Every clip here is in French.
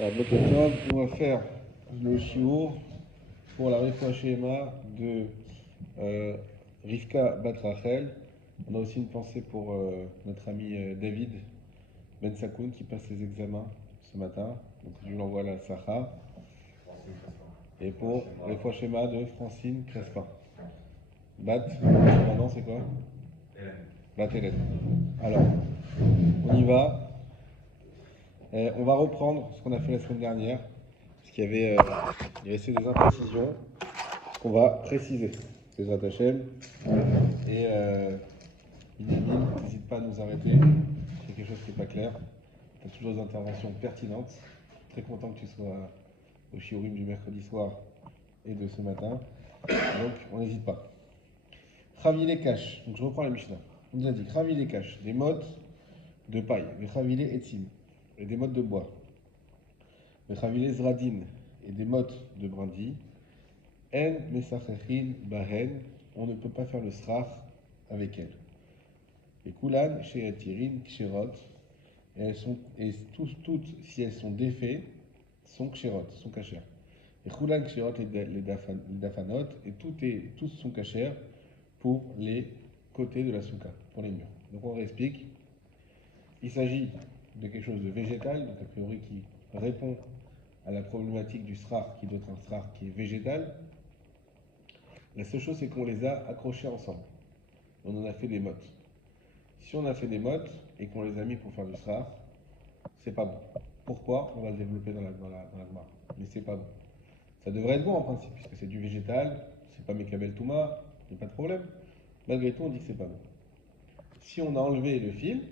Bokotov, on va faire le shiur pour la Refoua Shema de Rivka Bat Rachel. On a aussi une pensée pour notre ami David Ben Sakoun qui passe ses examens ce matin. Donc je lui envoie la Sacha. Et pour Refoua Shema de Francine Crespin. Bat, maintenant c'est quoi? Bat Hélène. Alors, on y va. On va reprendre ce qu'on a fait la semaine dernière, parce qu'il y avait, il restait des imprécisions qu'on va préciser. Les Hachem. Et Binyamin, n'hésite pas à nous arrêter. S'il y a quelque chose qui n'est pas clair, tu as toujours des interventions pertinentes. Très content que tu sois au shiurim du mercredi soir et de ce matin. Donc, on n'hésite pas. Chavile Kash. Donc, je reprends la Mishnah. On nous a dit Chavile Kash, des mottes de paille. Mais Chavile Etzim, et des mottes de bois. Mais Chavile Zradin, et des mottes de brindilles. En Mesachachin Bahen, on ne peut pas faire le srach avec elles. Et Kulan, Sheatirin, Kshirot, et toutes, si elles sont défaites, sont Kshirot, sont cachères. Et Kulan, Kshirot, les dafanot, et tous sont cachères pour les côtés de la souka, pour les murs. Donc on réexplique. Il s'agit de quelque chose de végétal, donc a priori qui répond à la problématique du srach, qui doit être un srach qui est végétal. La seule chose, c'est qu'on les a accrochés ensemble. On en a fait des mottes. Si on a fait des mottes et qu'on les a mis pour faire du srach, c'est pas bon. Pourquoi? On va le développer dans la Gemara. Mais c'est pas bon. Ça devrait être bon en principe, puisque c'est du végétal, c'est pas Mekabel Touma, il n'y a pas de problème. Malgré tout, on dit que c'est pas bon. Si on a enlevé le fil,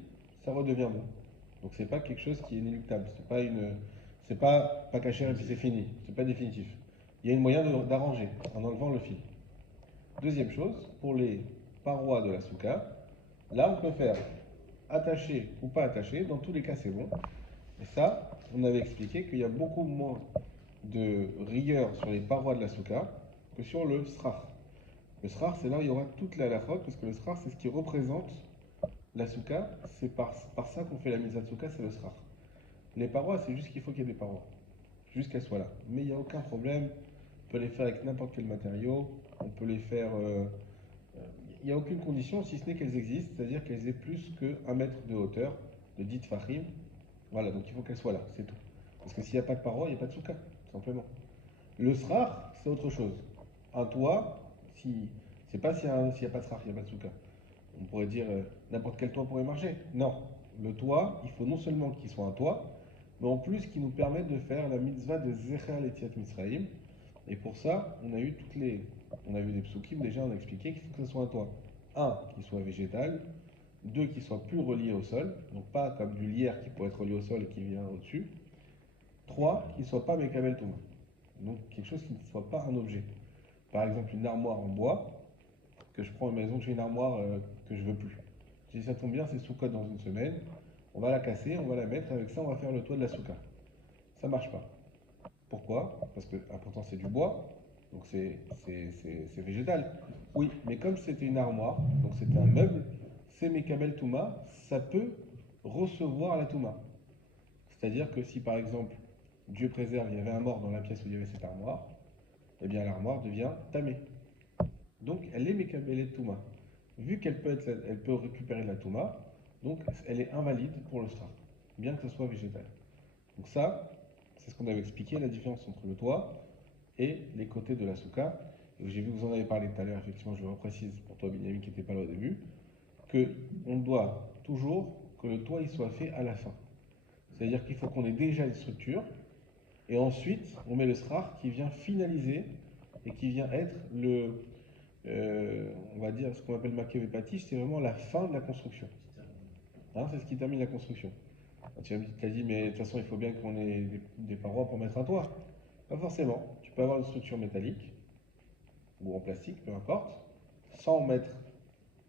ça redevient bon. Donc c'est pas quelque chose qui est inéluctable. C'est pas caché et puis c'est fini. C'est pas définitif. Il y a une moyen d'arranger en enlevant le fil. Deuxième chose, pour les parois de la souka, là on peut faire attaché ou pas attaché, dans tous les cas c'est bon. Et ça, on avait expliqué qu'il y a beaucoup moins de rigueur sur les parois de la souka que sur le srach. Le srach, c'est là où il y aura toute la halachot, parce que le srach, c'est ce qui représente la souka. C'est par ça qu'on fait la mise à souka, c'est le srach. Les parois, c'est juste qu'il faut qu'il y ait des parois, juste qu'elles soient là. Mais il n'y a aucun problème, on peut les faire avec n'importe quel matériau, on peut les faire... il n'y a aucune condition, si ce n'est qu'elles existent, c'est-à-dire qu'elles aient plus que 1 mètre de hauteur, de 10 fachim. Voilà, donc il faut qu'elles soient là, c'est tout. Parce que s'il n'y a pas de paroi, il n'y a pas de souka, tout simplement. Le srach, c'est autre chose. Un toit, si, c'est pas s'il n'y a pas de srach, il n'y a pas de souka. On pourrait dire n'importe quel toit pourrait marcher. Non, le toit, il faut non seulement qu'il soit un toit, mais en plus qu'il nous permette de faire la mitzvah de Zecher Letiat Misraïm. Et pour ça, on a vu des psukim déjà, on a expliqué qu'il faut que ce soit un toit. Un, qui soit végétal. Deux, qui soit plus relié au sol. Donc pas comme du lierre qui pourrait être relié au sol et qui vient au-dessus. Trois, qui ne soit pas Mekabel Touma. Donc quelque chose qui ne soit pas un objet. Par exemple, une armoire en bois, que je prends une maison, j'ai une armoire que je veux plus. Si ça tombe bien, c'est sous code dans une semaine. On va la casser, on va la mettre, avec ça on va faire le toit de la souka. Ça marche pas. Pourquoi? Parce que pourtant c'est du bois, donc c'est végétal. Oui, mais comme c'était une armoire, donc c'était un meuble, c'est Mekabel Touma, ça peut recevoir la Touma. C'est-à-dire que si par exemple, Dieu préserve, il y avait un mort dans la pièce où il y avait cette armoire, eh bien l'armoire devient tamée. Donc elle est Mekabel Touma. Vu elle peut récupérer la Touma, donc elle est invalide pour le stra, bien que ce soit végétal. Donc ça, c'est ce qu'on avait expliqué, la différence entre le toit et les côtés de la souka. Et j'ai vu que vous en avez parlé tout à l'heure, effectivement, je le reprécise pour toi, Benjamin, qui n'était pas là au début, qu'on doit toujours que le toit il soit fait à la fin. C'est-à-dire qu'il faut qu'on ait déjà une structure, et ensuite on met le srar qui vient finaliser et qui vient être on va dire, ce qu'on appelle makev et patish, c'est vraiment la fin de la construction. Hein, c'est ce qui termine la construction. Tu as dit, mais de toute façon, il faut bien qu'on ait des parois pour mettre un toit. Pas forcément. Tu peux avoir une structure métallique ou en plastique, peu importe, sans mettre.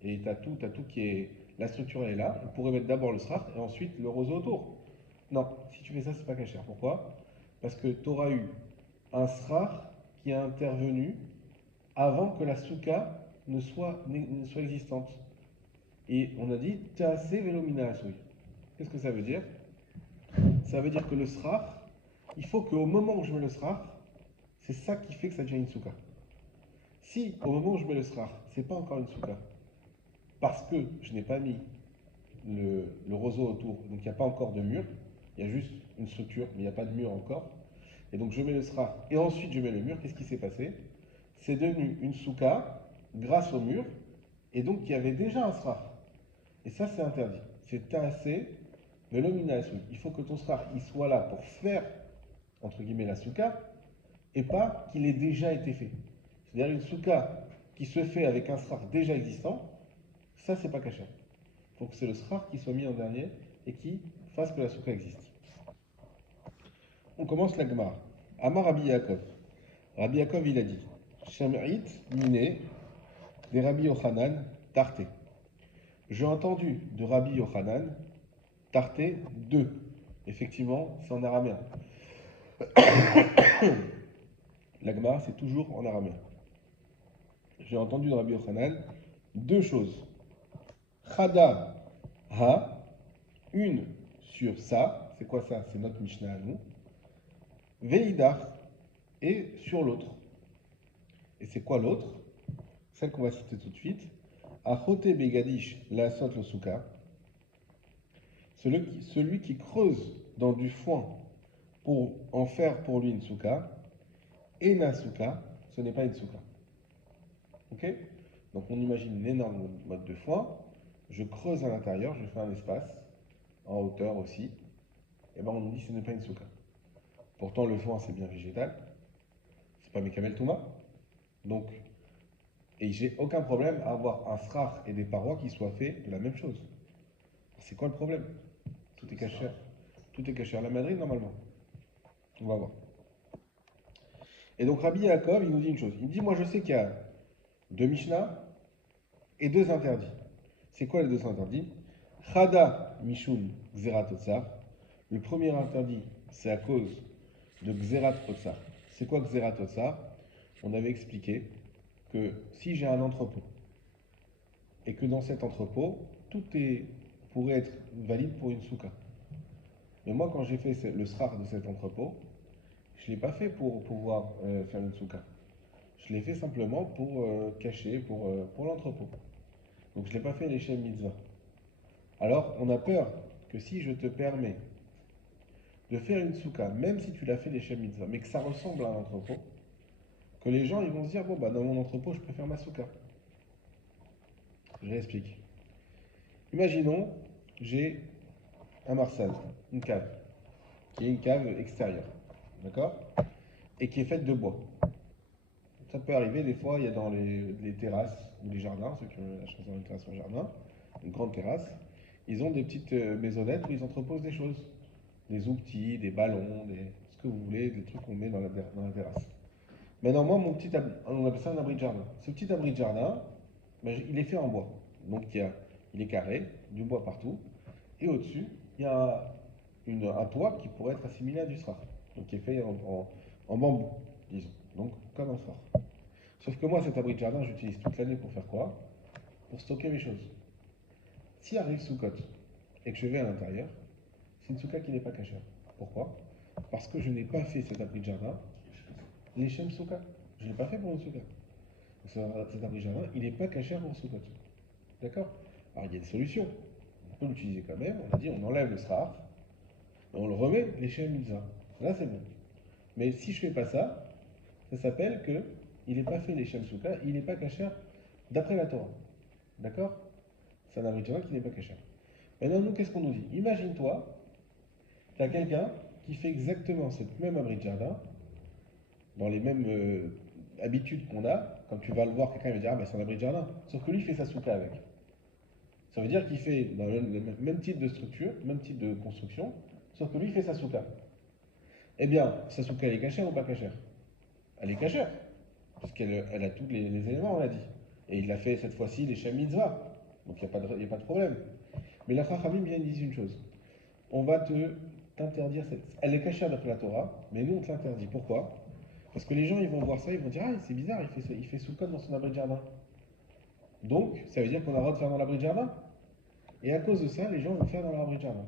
Et t'as tout qui est. La structure est là. On pourrait mettre d'abord le srach et ensuite le roseau autour. Non, si tu fais ça, c'est pas cachère. Pourquoi? Parce que tu auras eu un srach qui a intervenu avant que la souka ne soit existante. Et on a dit Taase velomina asui. Qu'est-ce que ça veut dire? Ça veut dire que le srach, il faut qu'au moment où je mets le srar, c'est ça qui fait que ça devient une souka. Si au moment où je mets le srar, c'est pas encore une souka, parce que je n'ai pas mis le roseau autour, donc il n'y a pas encore de mur, il y a juste une structure, mais il n'y a pas de mur encore. Et donc je mets le srar et ensuite je mets le mur, qu'est-ce qui s'est passé? C'est devenu une souka grâce au mur, et donc il y avait déjà un srar. Et ça c'est interdit. C'est assez velomina. Il faut que ton srar il soit là pour faire, entre guillemets, la souka, et pas qu'il ait déjà été fait. C'est-à-dire une souka qui se fait avec un srar déjà existant, ça c'est pas caché. Il faut que c'est le srar qui soit mis en dernier et qui fasse que la souka existe. On commence la Gemara. Amar Rabbi Yaakov. Rabbi Yaakov il a dit Shem'it miné des Rabbi Yochanan tarté. J'ai entendu de Rabbi Yochanan tarté 2. Effectivement, c'est en araméen. La Gemara c'est toujours en araméen. J'ai entendu de Rabbi Yochanan deux choses. Chada ha, une sur ça, c'est quoi ça? C'est notre Mishnah à nous. Veidach, et sur l'autre. Et c'est quoi l'autre? Celle qu'on va citer tout de suite. Achote begadish la sot le souka. Celui qui creuse dans du foin pour en faire pour lui une souka. Et na souka, ce n'est pas une souka. Ok? Donc on imagine une énorme mode de foin. Je creuse à l'intérieur, je fais un espace, en hauteur aussi. Et ben on nous dit que ce n'est pas une souka. Pourtant le foin c'est bien végétal. C'est pas Mekamel Touma. Donc, et j'ai aucun problème à avoir un srar et des parois qui soient faits de la même chose. C'est quoi le problème? Tout est caché. Tout est caché à la Madrid normalement. On va voir. Et donc Rabbi Yaakov, il nous dit une chose. Il dit, moi je sais qu'il y a deux Mishnah et deux interdits. C'est quoi les deux interdits? Chada Mishum Gzerat Otsar. Le premier interdit, c'est à cause de Gzerat Otsar. C'est quoi Gzerat Otsar? On avait expliqué que si j'ai un entrepôt et que dans cet entrepôt, pourrait être valide pour une souka. Mais moi, quand j'ai fait le srar de cet entrepôt, je ne l'ai pas fait pour pouvoir faire une souka. Je l'ai fait simplement pour cacher, pour l'entrepôt. Donc je ne l'ai pas fait les Shem Mitzvah. Alors, on a peur que si je te permets de faire une souka, même si tu l'as fait les Shem Mitzvah, mais que ça ressemble à un entrepôt, que les gens ils vont se dire, bon, bah dans mon entrepôt, je peux faire ma souka. Je réexplique. Imaginons, j'ai un marsal, une cave, qui est une cave extérieure, d'accord? Et qui est faite de bois. Ça peut arriver, des fois, il y a dans les terrasses ou les jardins, ceux qui ont la chance d'avoir une terrasse ou un jardin, une grande terrasse, ils ont des petites maisonnettes où ils entreposent des choses. Des outils, des ballons, ce que vous voulez, des trucs qu'on met dans la terrasse. Maintenant, moi, on appelle ça un abri de jardin. Ce petit abri de jardin, ben, il est fait en bois. Donc, il est carré, du bois partout. Et au-dessus, il y a un toit qui pourrait être assimilé à du srar. Donc, qui est fait en bambou, disons. Donc, comme un srar. Sauf que moi, cet abri de jardin, j'utilise toute l'année pour faire quoi? Pour stocker mes choses. Si arrive Soukot et que je vais à l'intérieur, c'est une souka qui n'est pas cachère. Pourquoi? Parce que je n'ai pas fait cet abri de jardin, les Shem Souka. Je ne l'ai pas fait pour une souka. Cet abri de jardin, il n'est pas cachère pour Soukot. D'accord? Alors il y a des solutions. On peut l'utiliser quand même. On a dit on enlève le srar et on le remet les Shem Mitzvah. Là c'est bon. Mais si je ne fais pas ça, ça s'appelle que il n'est pas fait les Shem Souka, il n'est pas cachère d'après la Torah. D'accord? C'est un abri de jardin qui n'est pas cachère. Maintenant, nous, qu'est-ce qu'on nous dit? Imagine-toi, tu as quelqu'un qui fait exactement ce même abri de jardin, dans les mêmes habitudes qu'on a. Quand tu vas le voir, quelqu'un va dire, ah ben c'est un abri de jardin. Sauf que lui, il fait sa souka avec. Ça veut dire qu'il fait dans le même type de structure, même type de construction, sauf que lui, il fait sa souka. Eh bien, sa souka, elle est cachère ou pas cachère? Elle est cachère, puisqu'elle a tous les éléments, on l'a dit. Et il l'a fait cette fois-ci, les Shem Mitzvah. Donc il n'y a pas de problème. Mais la Chachamim bien disent une chose. On va t'interdire cette. Elle est cachée d'après la Torah, mais nous on te l'interdit. Pourquoi? Parce que les gens ils vont voir ça, ils vont dire, ah c'est bizarre, il fait soukot dans son abri de jardin. Donc ça veut dire qu'on a le droit de faire dans l'abri de jardin. Et à cause de ça, les gens vont faire dans leur abri de jardin.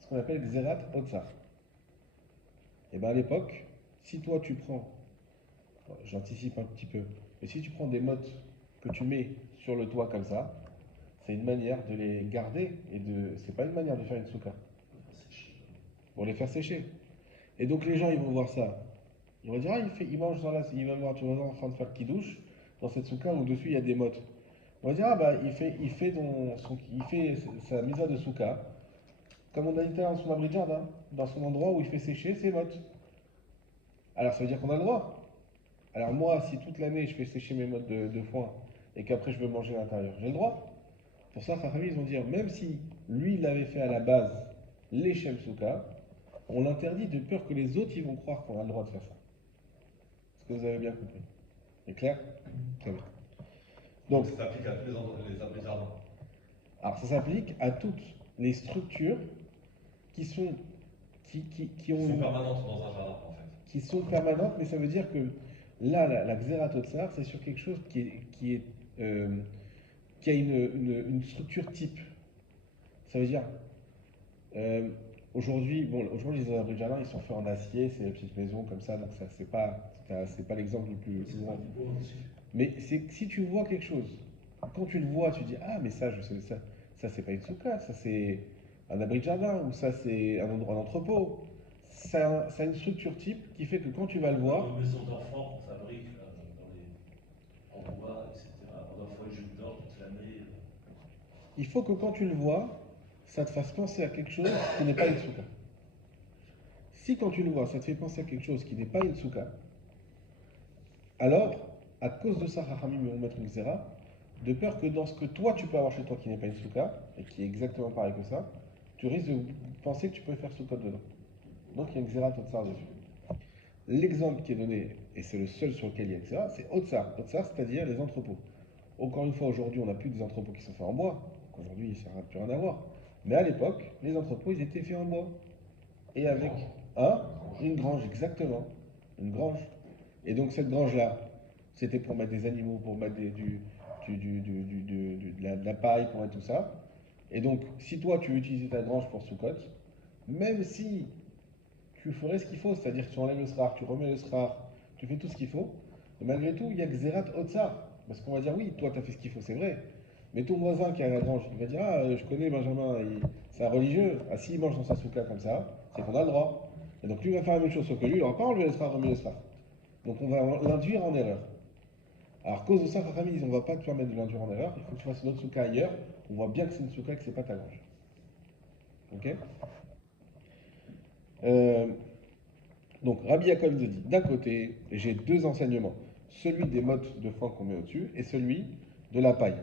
Ce qu'on appelle Xerat Otsar. Et bien à l'époque, si toi tu prends, j'anticipe un petit peu, mais si tu prends des mottes que tu mets sur le toit comme ça, c'est une manière de les garder et de. C'est pas une manière de faire une souka, pour les faire sécher. Et donc les gens ils vont voir ça. Ils vont dire, ah, il mange dans la. Il va voir, tu vas voir en train de faire qui-douche dans cette souka où dessus il y a des mottes. On va dire, ah bah il fait sa misa de souka, comme on a dit dans son abri de jardin, dans son endroit où il fait sécher ses mottes. Alors ça veut dire qu'on a le droit. Alors moi, si toute l'année je fais sécher mes mottes de foin et qu'après je veux manger à l'intérieur, j'ai le droit. Pour ça, Chachamim, ils vont dire, même si lui, il l'avait fait à la base, les Shem Souka, on l'interdit de peur que les autres, ils vont croire qu'on a le droit de faire ça. Est-ce que vous avez bien compris? C'est clair? Très bien. Donc Donc, ça s'applique à tous les abris de jardin. alors ça s'applique à toutes les structures qui sont, qui ont Ils sont une, permanentes dans un jardin en fait. qui sont permanentes, mais ça veut dire que là, la Xerat Otsar, c'est sur quelque chose euh, qui a une structure type. Ça veut dire, Euh, aujourd'hui, bon, aujourd'hui les abris de jardin ils sont faits en acier, c'est des petites maisons comme ça, donc ça c'est pas l'exemple le plus grand. Mais c'est que si tu vois quelque chose, quand tu le vois, tu dis ah mais ça je sais ça c'est pas une souka, ça c'est un abri de jardin ou ça c'est un endroit d'entrepôt. Ça a une structure type qui fait que quand tu vas le voir, Nos maisons d'enfants qu'on fabrique là, en bois, etc. On doit faut jouer dedans toute l'année. il faut que quand tu le vois, ça te fasse penser à quelque chose qui n'est pas une souka. Si quand tu le vois, ça te fait penser à quelque chose qui n'est pas une souka, alors, à cause de ça, Chachamim vont mettre une zéra, de peur que dans ce que toi tu peux avoir chez toi qui n'est pas une souka, et qui est exactement pareil que ça, tu risques de penser que tu peux faire souka dedans. Donc il y a une zéra Otsar dessus. L'exemple qui est donné, et c'est le seul sur lequel il y a une zéra, c'est Otsar. Otsar, c'est-à-dire les entrepôts. Encore une fois, aujourd'hui, on n'a plus des entrepôts qui sont faits en bois. Donc aujourd'hui, ça n'a plus rien à voir. Mais à l'époque, les entrepôts, ils étaient faits en bois. Et avec une grange, exactement. Une grange. Et donc cette grange-là, c'était pour mettre des animaux, pour mettre de la paille, pour mettre tout ça. Et donc, si toi tu veux utiliser ta grange pour Soukot, même si tu ferais ce qu'il faut, c'est-à-dire que tu enlèves le srar, tu remets le srar, tu fais tout ce qu'il faut, mais malgré tout, il y a Xerat Otsar. Parce qu'on va dire, oui, toi tu as fait ce qu'il faut, c'est vrai. Mais ton voisin qui a la grange, il va dire, ah, je connais Benjamin, c'est un religieux. Ah, s'il mange dans sa souka comme ça, c'est qu'on a le droit. Et donc lui va faire la même chose, sauf que lui, il n'aura pas enlevé le srar, remis le srar. Donc on va l'induire en erreur. Alors, à cause de ça, Chachamim, ils disent on va pas te permettre de l'induire en erreur, il faut que tu fasses une autre souka ailleurs. On voit bien que c'est une souka et que c'est pas ta grange. Ok. Euh, donc, Rabbi Yaakov nous dit d'un côté, j'ai deux enseignements celui des mottes de foin qu'on met au-dessus et celui de la paille.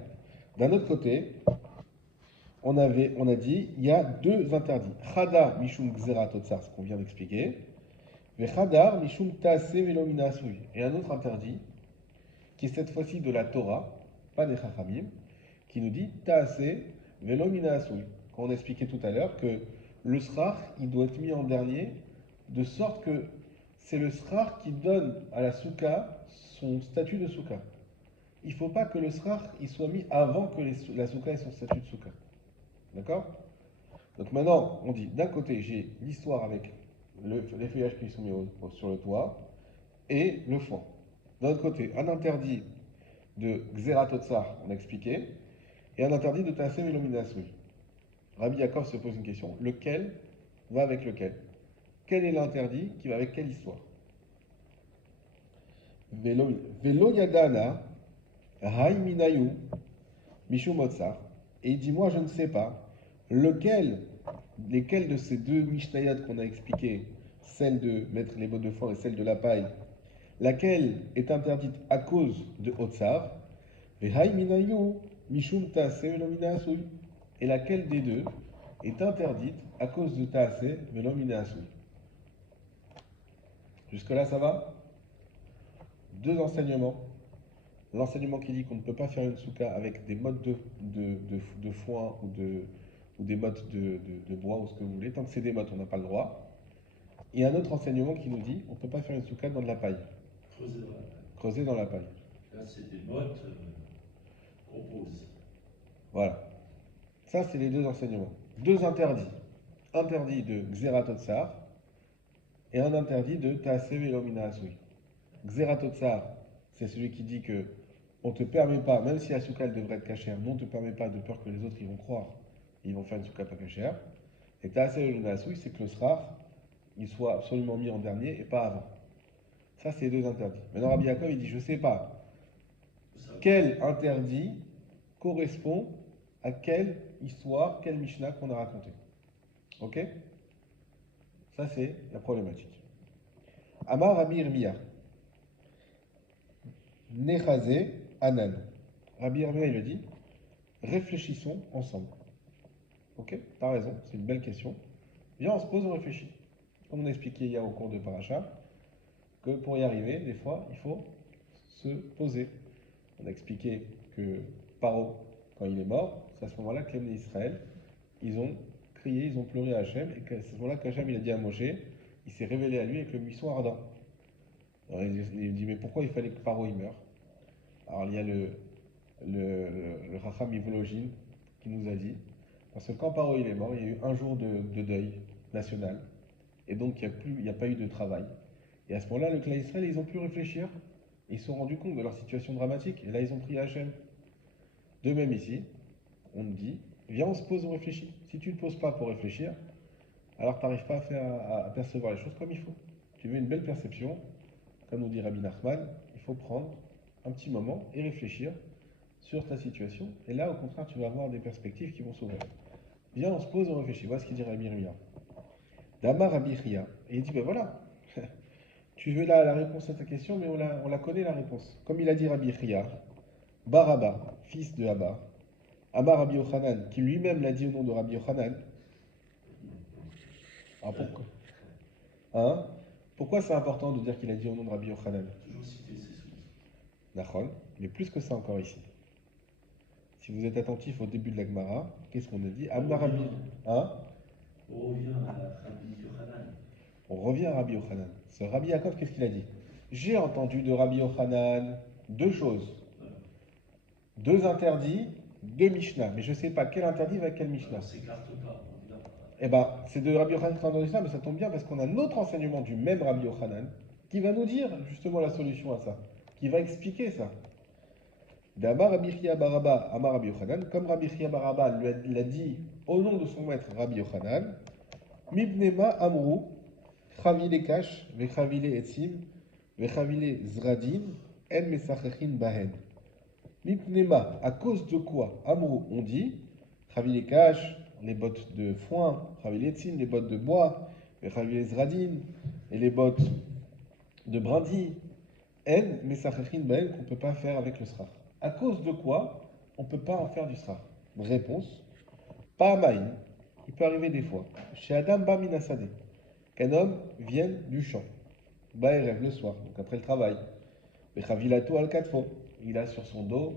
D'un autre côté, on a dit il y a deux interdits Chada Mishum Gzera Totsar, ce qu'on vient d'expliquer, et Chadar Mishum Taase Velomina Asui. Et un autre interdit qui est cette fois-ci de la Torah, pas des Chachamim, qui nous dit Taase Velomina Asui. Quand on expliquait tout à l'heure que le srach, il doit être mis en dernier, de sorte que c'est le srach qui donne à la souka son statut de souka. Il ne faut pas que le srach il soit mis avant que la souka ait son statut de souka. D'accord? Donc maintenant, on dit d'un côté, j'ai l'histoire avec les feuillages qui sont mis sur le toit et le foin. D'un autre côté, un interdit de Xeratotsar, on a expliqué, et un interdit de Tassem Elominasui. Rabbi Yaakov se pose une question lequel va avec lequel? Quel est l'interdit qui va avec quelle histoire? Velo Yadana, Haiminayu, Mishumotsar. Et il dit moi je ne sais pas lesquels de ces deux Mishnayot qu'on a expliquées, celle de mettre les bottes de foin et celle de la paille, laquelle est interdite à cause de Otsar, et laquelle des deux est interdite à cause de Taase Velominasui. Jusque-là, ça va? Deux enseignements. L'enseignement qui dit qu'on ne peut pas faire une souka avec des mottes de foin ou des mottes de bois ou ce que vous voulez. Tant que c'est des mottes, on n'a pas le droit. Et un autre enseignement qui nous dit on ne peut pas faire une souka dans de la paille. Creuser dans la paille. Creuser dans la paille. Là, c'est des mottes qu'on pose. Voilà. Ça, c'est les deux enseignements. Deux interdits. Interdit de Xeratotsar et un interdit de Taaseh Velo Mina Asui. Xeratotsar, c'est celui qui dit que on ne te permet pas, même si la souka elle devrait être cachère, mais on ne te permet pas de peur que les autres ils vont croire, ils vont faire une souka pas cachère. Et Taaseh Velo Mina Asui, c'est que le srar, il soit absolument mis en dernier et pas avant. Ça, c'est les deux interdits. Maintenant, Rabbi Yaakov, il dit, je ne sais pas Ça, quel interdit correspond à quelle histoire, quelle Mishnah qu'on a raconté. Ok? Ça, c'est la problématique. Amar Rabbi Irmiya, Nechazé Anan. Rabbi Irmiya, il a dit, réfléchissons ensemble. Ok? T'as raison, c'est une belle question. Viens, on se pose, on réfléchit. Comme on a expliqué hier au cours de Paracha, que pour y arriver, des fois, il faut se poser. On a expliqué que Paro, quand il est mort, c'est à ce moment-là que les d'Israël, ils ont crié, ils ont pleuré à Hachem, et c'est à ce moment-là qu'Hachem il a dit à Moshe, il s'est révélé à lui avec le buisson ardent. Alors il dit, mais pourquoi il fallait que Paro il meure? Alors il y a le Racham Ivologine qui nous a dit, parce que quand Paro il est mort, il y a eu un jour de deuil national, et donc il n'y a pas eu de travail. Et à ce moment-là, le clan Israël, ils ont pu réfléchir, et ils se sont rendus compte de leur situation dramatique, et là ils ont prié à Hachem. De même ici, on te dit, viens, on se pose, on réfléchit. Si tu ne te poses pas pour réfléchir, alors tu n'arrives pas à percevoir les choses comme il faut. Tu veux une belle perception, comme nous dit Rabbi Nachman, il faut prendre un petit moment et réfléchir sur ta situation. Et là, au contraire, tu vas avoir des perspectives qui vont s'ouvrir. Viens, on se pose, on réfléchit. Voilà ce qu'il dit Rabbi Ria. Damar Rabbi Ria. Et il dit, ben voilà, tu veux la réponse à ta question, mais on la connaît la réponse. Comme il a dit Rabbi Ria, Baraba, fils de Abba, Amar Rabbi Yochanan, qui lui-même l'a dit au nom de Rabbi Yochanan. Alors pourquoi hein? Pourquoi c'est important de dire qu'il a dit au nom de Rabbi Yochanan? toujours citer ces sources. Nachon, mais plus que ça encore ici. Si vous êtes attentif au début de la Gemara, qu'est-ce qu'on a dit? Amar Rabbi. Hein? On revient à Rabbi Yochanan. On revient à Rabbi Yochanan. Ce Rabbi Yaakov, qu'est-ce qu'il a dit? J'ai entendu de Rabbi Yochanan deux choses. Deux interdits, deux Mishnah. Mais je ne sais pas quel interdit va avec quel Mishnah. On ne s'écarte pas, évidemment. Eh bien, c'est de Rabbi Yochanan qui a entendu ça, mais ça tombe bien parce qu'on a un autre enseignement du même Rabbi Yochanan qui va nous dire justement la solution à ça, qui va expliquer ça. D'Amar Rabbi Chia Baraba, Amar Rabbi Yochanan, comme Rabbi Chia Baraba l'a dit au nom de son maître Rabbi Yochanan, Mibnema Amru, Chavile Kash, Vechavile Etzim, Vechavile Zradin, En Mesachechin Bahen. Mipnema, à cause de quoi? Amrou, on dit, Chavile Kash, les bottes de foin, Chavile Etzim, les bottes de bois, Chavile Zradin, et les bottes de brindilles, En Mesachechin Bahen, qu'on ne peut pas faire avec le srach. À cause de quoi on ne peut pas en faire du srach? Réponse, pas maïn. Il peut arriver des fois, chez Adam Baminasade, qu'un homme vienne du champ, Baerev le soir, donc après le travail, Bechavilato al katfo, il a sur son dos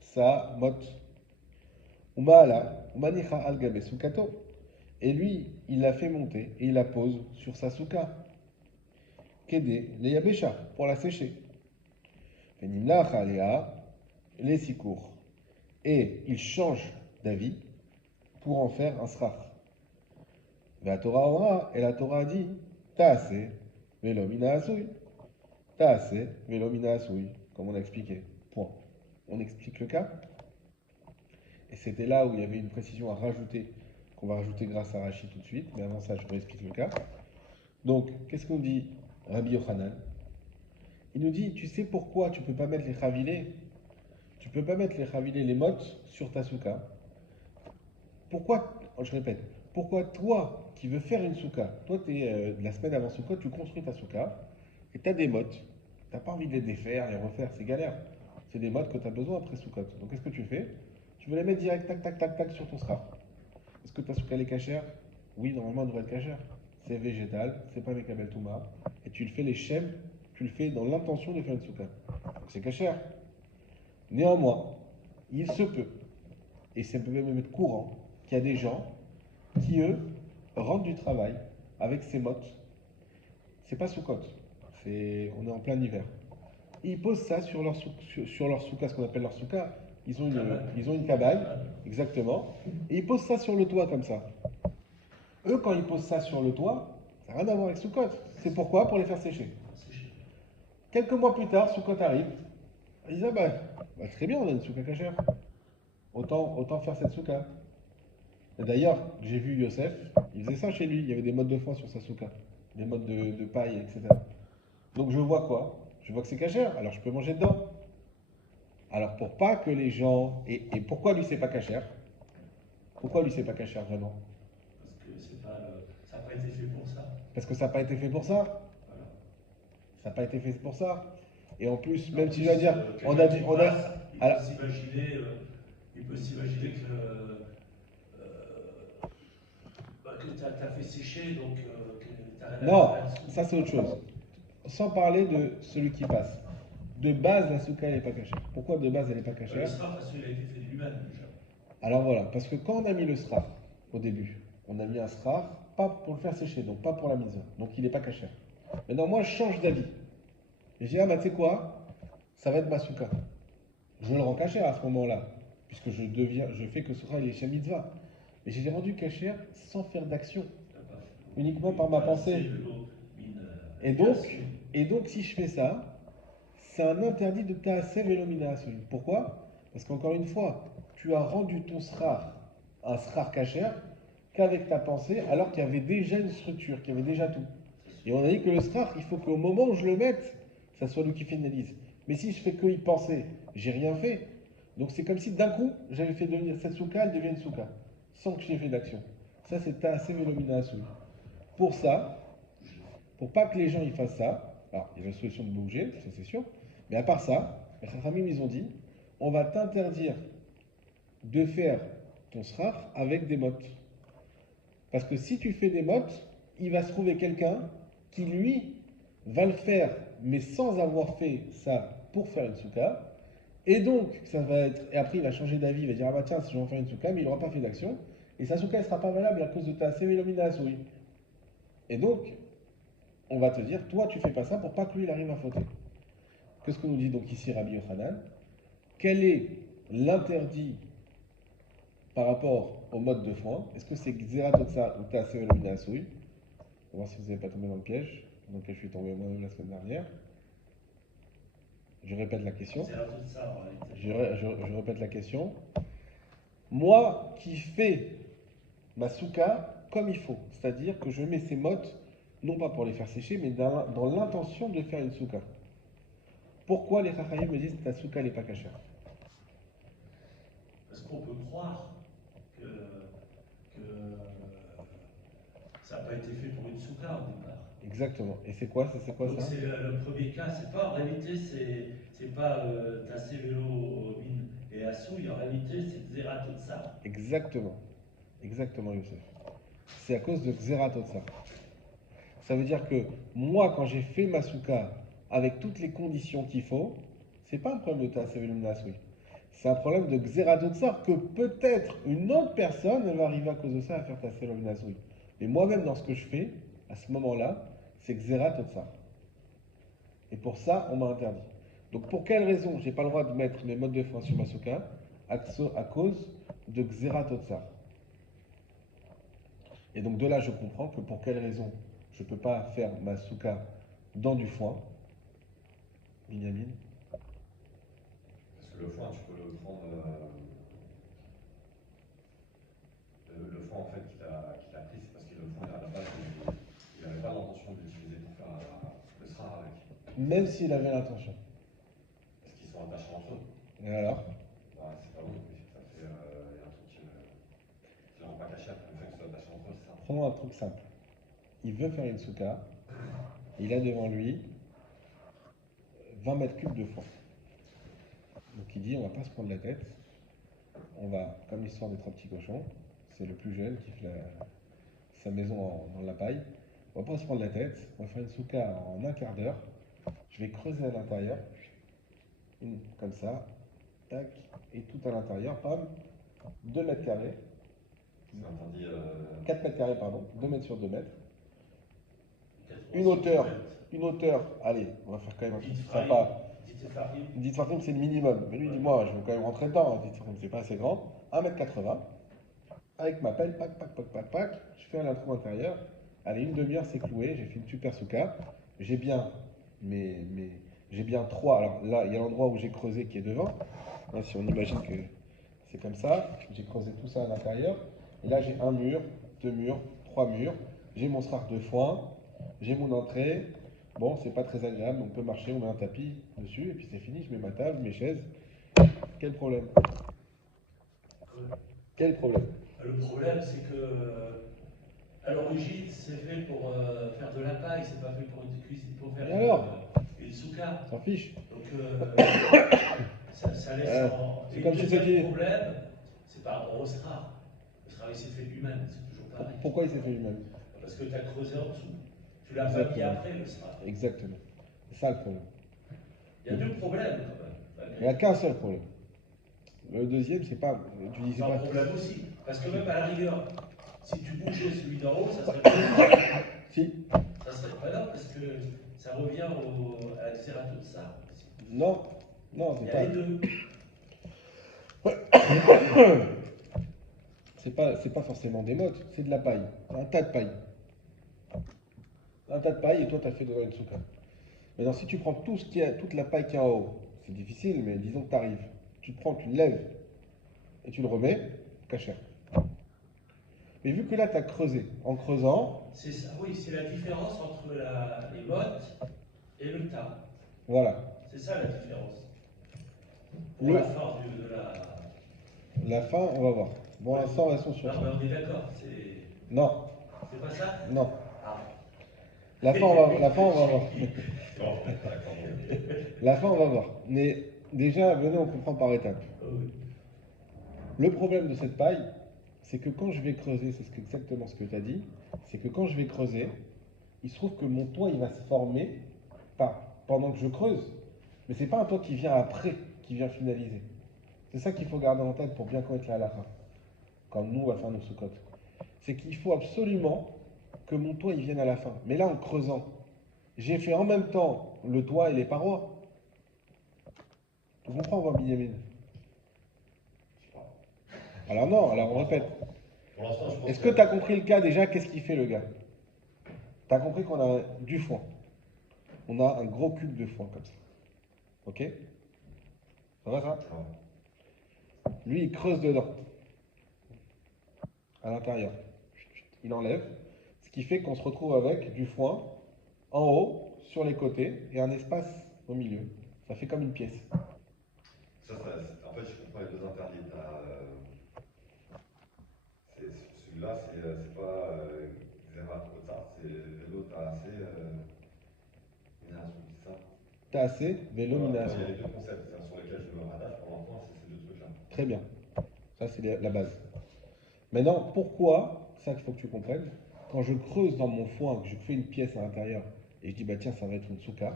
sa motte. Umaala, Umanicha al gabe sukato, et lui, il la fait monter et il la pose sur sa souka. Kede, le yabesha, pour la sécher. Venimla chalea, les sikour. Et il change d'avis pour en faire un srach. La Torah aura, et la Torah dit, Taase, velomina asui. Taase, velomina asui, comme on a expliqué. Point. On explique le cas. Et c'était là où il y avait une précision à rajouter, qu'on va rajouter grâce à Rachid tout de suite. Mais avant ça, je vous explique le cas. Donc, qu'est-ce qu'on dit Rabbi Yochanan? Il nous dit, tu sais pourquoi tu ne peux pas mettre les chavilés? Tu ne peux pas mettre les chavilés, les mottes, sur ta souka. Pourquoi, je répète, pourquoi toi qui veux faire une souka, toi tu es la semaine avant souka, tu construis ta souka et tu as des mottes, tu n'as pas envie de les défaire, les refaire, c'est galère. C'est des mottes que tu as besoin après souka. Donc qu'est-ce que tu fais? Tu veux les mettre direct, tac, tac, tac, tac, sur ton sraf. Est-ce que ta souka est cachère? Oui, normalement elle devrait être cachère. C'est végétal, c'est pas Mekabel Touma. Et tu le fais les shem, tu le fais dans l'intention de faire une souka. Donc c'est cachère. Néanmoins, il se peut, et ça peut même être courant, qu'il y a des gens qui, eux, rentrent du travail avec ces mottes. C'est pas sous-côte, on est en plein hiver. Ils posent ça sur leur souka, ce qu'on appelle leur souka. Ils ont une cabane, exactement, et ils posent ça sur le toit comme ça. Eux, quand ils posent ça sur le toit, Ça n'a rien à voir avec Sukkot. C'est pourquoi? Pour les faire sécher. C'est chez- Quelques mois plus tard, Sukkot arrive. Ils disent, ah très bien, on a une souka cachère. Autant faire cette souka. Et d'ailleurs, j'ai vu Yosef, il faisait ça chez lui. Il y avait des modes de foin sur sa souka. Des modes de paille, etc. Donc je vois quoi? Je vois que c'est cachère, alors je peux manger dedans. Alors pour pas que les gens. Et pourquoi lui c'est pas cachère? Pourquoi lui c'est pas cachère vraiment? Parce que c'est pas, ça n'a pas été fait pour ça. Parce que ça n'a pas été fait pour ça. Voilà. Ça n'a pas été fait pour ça. Et en plus, En même si plus, je dois dire, on a quelqu'un dit, qui on a. passe, Alors, il peut s'imaginer que tu as fait sécher, donc que tu n'as rien à non, faire là-dessous. ça c'est autre chose. Sans parler de celui qui passe. De base, la souka elle n'est pas cachère. Pourquoi de base elle n'est pas Le cachère? sera, parce qu'il a été fait de lui-même déjà. Alors voilà, parce que quand on a mis le srar au début, on a mis un srar pas pour le faire sécher, donc pas pour la maison, donc il n'est pas cachère. Maintenant, moi je change d'avis. Et je dis, ah bah tu sais quoi, ça va être ma souka. Je le rends cachère à ce moment-là, puisque je fais que sera les mitzvah. Mais j'ai rendu cachère sans faire d'action, T'as pas fait- uniquement par ma t'as pensée. laissé de l'eau, mine, Et bien donc, sûr. et donc si je fais ça, c'est un interdit de Taasev et Lomina. Pourquoi? Parce qu'encore une fois, tu as rendu ton srar un srar cachère qu'avec ta pensée, alors qu'il y avait déjà une structure, qu'il y avait déjà tout. Et on a dit que le srar, il faut qu'au moment où je le mette, ça soit lui qui finalise. Mais si je fais que y penser, j'ai rien fait. Donc c'est comme si d'un coup, j'avais fait devenir cette souka, elle devient une souka, sans que j'ai fait d'action. Ça, c'est Taasev et Lomina Assoul. Pour ça, pour pas que les gens y fassent ça, alors il y a la solution de bouger, ça c'est sûr, mais à part ça, les Chachamim ils ont dit, on va t'interdire de faire ton sraf avec des mottes. Parce que si tu fais des mottes, il va se trouver quelqu'un qui lui va le faire, mais sans avoir fait ça pour faire une souka. Et donc, ça va être. Et après, il va changer d'avis, il va dire, ah bah tiens, si je vais en faire une souka, mais il n'aura pas fait d'action. Et sa souka ne sera pas valable à cause de ta sémilomina assoui. Et donc, on va te dire, toi, tu fais pas ça pour pas que lui, il arrive à fauter. Qu'est-ce que nous dit donc ici Rabbi Yochanan? Quel est l'interdit par rapport au mode de foin? Est-ce que c'est Xeratotsa ou Taseolomina Asui? On va voir si vous n'avez pas tombé dans le piège, dans lequel je suis tombé moi-même la semaine dernière. Je répète la question. C'est un peu de ça en réalité. Je répète la question. Moi qui fais ma souka comme il faut, c'est-à-dire que je mets ces mottes, non pas pour les faire sécher, mais dans l'intention de faire une souka. Pourquoi les Chachamim me disent que ta souka n'est pas cachère? Parce qu'on peut croire que ça n'a pas été fait pour une souka au départ. Exactement. Et c'est quoi Donc ça? c'est le premier cas, c'est pas en réalité, c'est pas tasser vélo mine et assouille, en réalité c'est Xeratotsa. Exactement. Exactement, Youssef. C'est à cause de Xeratotsa. Ça veut dire que moi, quand j'ai fait ma souka avec toutes les conditions qu'il faut, c'est pas un problème de Taasevelum Nasui. C'est un problème de Xeratotsa que peut-être une autre personne elle va arriver à cause de ça à faire Taasevelum Nasui. Mais moi-même, dans ce que je fais, à ce moment-là, c'est Xeratotsa. Et pour ça, on m'a interdit. Donc pour quelle raison j'ai pas le droit de mettre mes modes de foin sur ma souka? À cause de Xeratotsa. Et donc de là, je comprends que pour quelle raison je ne peux pas faire ma souka dans du foin. Binyamin. Parce que le foin, tu peux le prendre. Le foin, en fait, qu'il a pris, c'est parce que le foin, à la base, il n'avait pas l'intention d'utiliser pour faire le sera avec. Même s'il avait l'intention. Parce qu'ils sont attachés entre eux. Et alors? Bah, c'est pas bon, ça fait. Il y a un truc qui ne rend pas caché, le fait qu'ils soient attachés entre eux, c'est ça. Prenons un truc simple. Il veut faire une souka. Il a devant lui 20 mètres cubes de foin. Donc il dit on va pas se prendre la tête. On va, comme l'histoire des trois petits cochons, c'est le plus jeune qui fait sa maison dans la paille. On va pas se prendre la tête. On va faire une souka en un quart d'heure. Je vais creuser à l'intérieur. Comme ça. Tac. Et tout à l'intérieur, pam. 2 mètres carrés. C'est interdit. 4 mètres carrés, pardon. 2 mètres sur 2 mètres. 80 Une hauteur, allez, on va faire quand même un truc Dites sympa. Farim. Une dites Farim, c'est le minimum. Mais lui, il dit, moi, je veux quand même rentrer dedans. Dites Farim, c'est pas assez grand. 1,80 m. Avec ma pelle, pac, pac, pac, pac, pac. Je fais un trou intérieur. Allez, une demi-heure, c'est cloué, j'ai fait une super souka. J'ai bien, mais j'ai bien trois. Alors là, il y a l'endroit où j'ai creusé qui est devant. Là, si on imagine que c'est comme ça, j'ai creusé tout ça à l'intérieur. Et là, j'ai un mur, deux murs, trois murs. J'ai mon srare de foin, j'ai mon entrée. Bon, c'est pas très agréable, on peut marcher, on met un tapis dessus, et puis c'est fini, je mets ma table, mes chaises. Quel problème? Quel problème? Le problème, c'est que à l'origine, c'est fait pour faire de la paille, c'est pas fait pour une cuisine, pour faire Et alors? une souka. S'en fiche. Donc ça laisse Euh, en. c'est Et comme le si tu deuxième dis. problème, c'est par rapport au SRA. Le SRA, il s'est fait lui-même, c'est toujours pareil. Pourquoi il s'est fait lui-même? Parce que tu as creusé en dessous. Tu l'as pas mis Exactement. après, le SRA. Exactement. C'est ça le problème. Il y a deux problèmes quand même. Il n'y a qu'un seul problème. Le deuxième, c'est pas. Tu dis, c'est C'est un pas. problème aussi. Parce que même à la rigueur, si tu bougeais celui d'en haut, ça serait pas mal. Si. Ça serait pas là parce que ça revient à la xérato de ça. Non. Non, Il c'est y a pas. les deux. C'est pas forcément des mottes, c'est de la paille. C'est un tas de paille. Un tas de paille et toi, tu as fait de une souka. Maintenant, si tu prends tout ce qui a, toute la paille qu'il y a en haut, c'est difficile, mais disons que tu arrives. Tu te prends, tu le lèves et tu le remets, cachère. Mais vu que là, tu as creusé, en creusant, C'est ça, oui, c'est la différence entre les mottes et le tas. voilà. C'est ça la différence. Pour Le, la fin de la. la fin, on va voir. Bon, Ouais. l'instant, restons sur Non, ça. mais on est d'accord, c'est Non, pas ça. non. Ah. La fin, on va voir. Non, d'accord. La fin, on va voir. Mais déjà, venez, on comprend par étapes. Oui. Le problème de cette paille, c'est que quand je vais creuser, c'est exactement ce que tu as dit, c'est que quand je vais creuser, il se trouve que mon toit, il va se former pendant que je creuse. Mais c'est pas un toit qui vient après, qui vient finaliser. C'est ça qu'il faut garder en tête pour bien connaître la halakha, quand nous, on va faire nos sous-cotes. C'est qu'il faut absolument que mon toit, il vienne à la fin. Mais là, en creusant, j'ai fait en même temps le toit et les parois. Tu comprends, Binyamin? Alors non, alors on répète. Pour l'instant, je pense Est-ce que tu as compris le cas déjà? Qu'est-ce qu'il fait le gars? Tu as compris qu'on a du foin. On a un gros cube de foin comme ça. Ok? Ça va ça? Lui, il creuse dedans, à l'intérieur. Il enlève. Ce qui fait qu'on se retrouve avec du foin en haut, sur les côtés, et un espace au milieu. Ça fait comme une pièce. En fait, je comprends les deux interdits. Celui-là, c'est pas Xerat Otar, c'est vélo, t'as assez. Mination, c'est ça. T'as assez, vélo, Voilà. minage. Il y a les deux concepts sur lesquels je me rattache pour l'instant, c'est ces deux trucs-là. Très bien. Ça, c'est la base. Maintenant, pourquoi, ça qu'il faut que tu comprennes, quand je creuse dans mon foin, que je fais une pièce à l'intérieur, et je dis, bah tiens, ça va être une souka,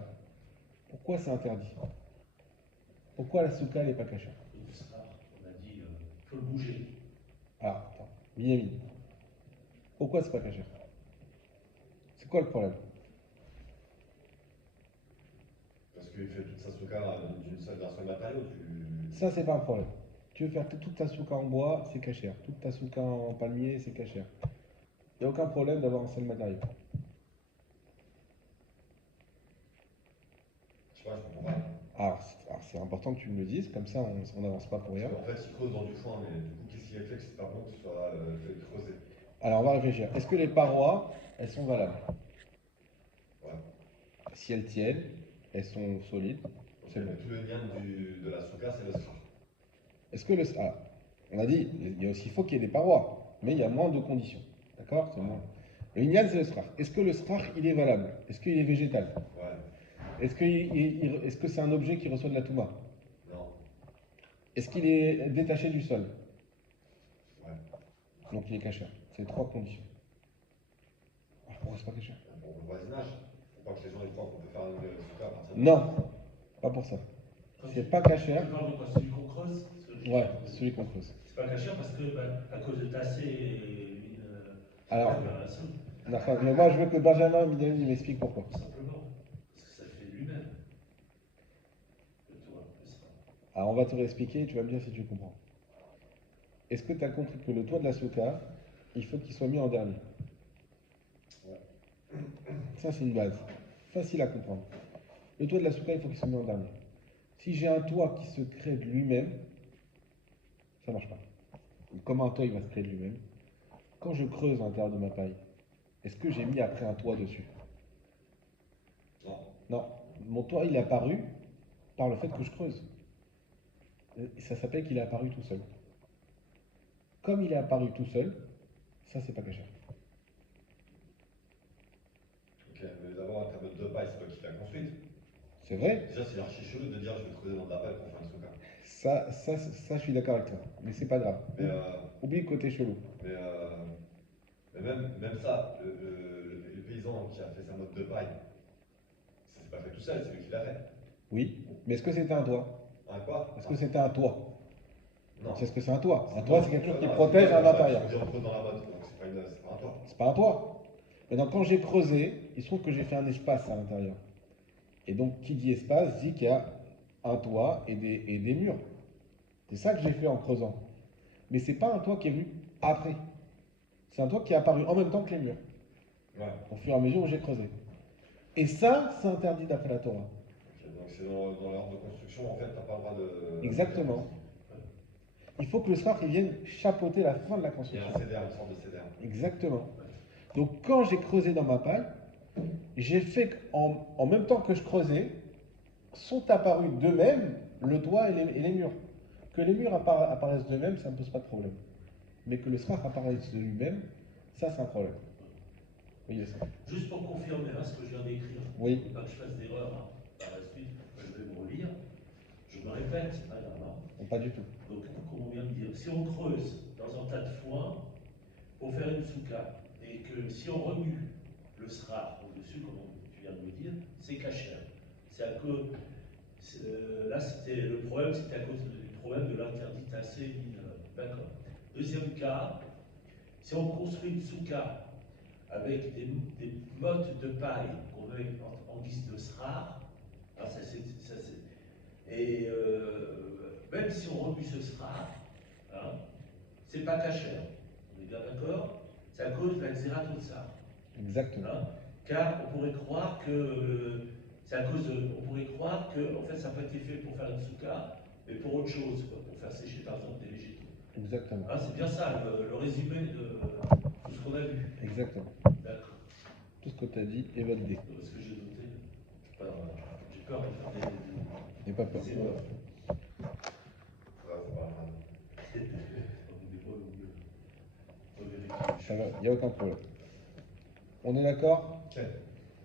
pourquoi c'est interdit? Pourquoi la souka n'est pas cachée? On a dit, faut le bouger. Ah, attends, Miami. Pourquoi c'est pas caché? C'est quoi le problème? Parce qu'il fait toute sa souka d'un seul matériau. Ça, c'est pas un problème. Tu veux faire toute ta souka en bois, c'est cachère. Toute ta souka en palmier, c'est cachère. Il n'y a aucun problème d'avoir un seul matériau. Je sais pas, je comprends pas. Alors, c'est important que tu me le dises, comme ça on n'avance pas pour rien. En fait, il creuse dans du foin, mais du coup, qu'est-ce qui a fait que c'est pas bon que ce soit fait creuser? Alors, on va réfléchir. Est-ce que les parois, elles sont valables? Ouais. Si elles tiennent, elles sont solides, c'est bon. Mais tout le lien de la souka, c'est le sra. Est-ce que le. Ah, on a dit, il y a aussi, il faut qu'il y ait des parois, mais il y a moins de conditions. D'accord? C'est moins. Le Inyan, c'est le srach. Est-ce que le srach, il est valable? Est-ce qu'il est végétal? Ouais. Est-ce que c'est un objet qui reçoit de la touma? Non. Est-ce qu'il est détaché du sol? Ouais. Donc il est caché. C'est les trois conditions. Ah, pourquoi c'est pas caché? Pour le voisinage, faut pas que les gens ils croient qu'on peut faire une souka à partir de. Non, pas pour ça. C'est pas caché. Tu parles de quoi? Celui qu'on creuse? Ouais, celui qu'on creuse. C'est pas caché parce que, à cause de tasser une. Alors, réparation. enfin, mais moi je veux que Benjamin Minami m'explique pourquoi. Tout simplement. Parce que ça le fait lui-même. Le toit, le sera. Alors on va te réexpliquer et tu vas me dire si tu comprends. Est-ce que tu as compris que le toit de la souka, il faut qu'il soit mis en dernier? Ouais. Ça, c'est une base. Facile à comprendre. Le toit de la souka, il faut qu'il se mette en dernier. Si j'ai un toit qui se crée de lui-même, ça marche pas. Comment un toit, il va se créer de lui-même? Quand je creuse à l'intérieur de ma paille, est-ce que j'ai mis après un toit dessus? Non. Non. Mon toit, il est apparu par le fait que je creuse. Et ça s'appelle qu'il est apparu tout seul. Comme il est apparu tout seul, ça, c'est pas caché. Ok, mais d'abord, ta botte de paille, c'est toi qui l'as construite. C'est vrai? Déjà, c'est archi chelou de dire je vais creuser dans de la paille pour faire une souka. Ça, je suis d'accord avec toi. Mais c'est pas grave. Mais, Oublie le côté chelou. mais, mais même ça, le paysan qui a fait sa botte de paille, ça s'est pas fait tout seul, c'est lui qui l'a fait. Oui. Mais est-ce que c'était un toit? Un quoi? Est-ce que c'était un toit? Non. C'est ce que c'est un toit. Un Non, toit, c'est quelque chose qui non, protège à l'intérieur. On creuse dans la botte, donc c'est pas un toit. C'est pas un toit. Maintenant, quand j'ai creusé, il se trouve que j'ai fait un espace à l'intérieur. Et donc, qui dit espace dit qu'il y a un toit et des murs. C'est ça que j'ai fait en creusant. Mais c'est pas un toit qui est venu après. C'est un toit qui est apparu en même temps que les murs, Ouais. au fur et à mesure où j'ai creusé. Et ça, c'est interdit d'après la Torah. Ok, donc c'est dans l'ordre de construction, en fait, t'as pas le droit de. Exactement. Il faut que le sraf il vienne chapeauter la fin de la Il y a construction. un cédère, une sorte de cédère. Exactement. Donc, quand j'ai creusé dans ma paille, j'ai fait qu'en même temps que je creusais, sont apparus d'eux-mêmes le toit et les murs. Que les murs apparaissent d'eux-mêmes, ça ne pose pas de problème. Mais que le sraf apparaisse de lui-même, ça c'est un problème. Oui, c'est ça. Juste pour confirmer ce que je viens d'écrire, Oui. pour pas que je fasse d'erreur par la suite, je vais me relire. Je me répète, c'est pas grave. Non, pas du tout. Donc, comme on vient de dire, si on creuse dans un tas de foin pour faire une souka, et que si on remue le sraf au-dessus, comme tu viens de me dire, c'est cachère. C'est à cause. Là, c'était le problème, c'était à cause du problème de l'interdit assez mineur. D'accord. Deuxième cas, si on construit une souka avec des mottes de paille qu'on met en guise de srar, et même si on remue ce srar, hein, c'est pas cachère. On est bien d'accord? C'est à cause de la xératotsa. Exactement. Hein, car on pourrait croire que c'est à cause on pourrait croire que en fait ça n'a pas été fait pour faire une souka, mais pour autre chose, quoi, pour faire sécher par exemple des végétaux. Exactement. Hein, c'est bien ça le résumé de tout ce qu'on a vu. Exactement. D'accord. Tout ce que tu as dit est validé. Ce que j'ai noté, j'ai peur de faire N'aie pas peur. des erreurs. Ça, c'est pas grave. Ça va, il n'y a aucun problème. On est d'accord? Ok.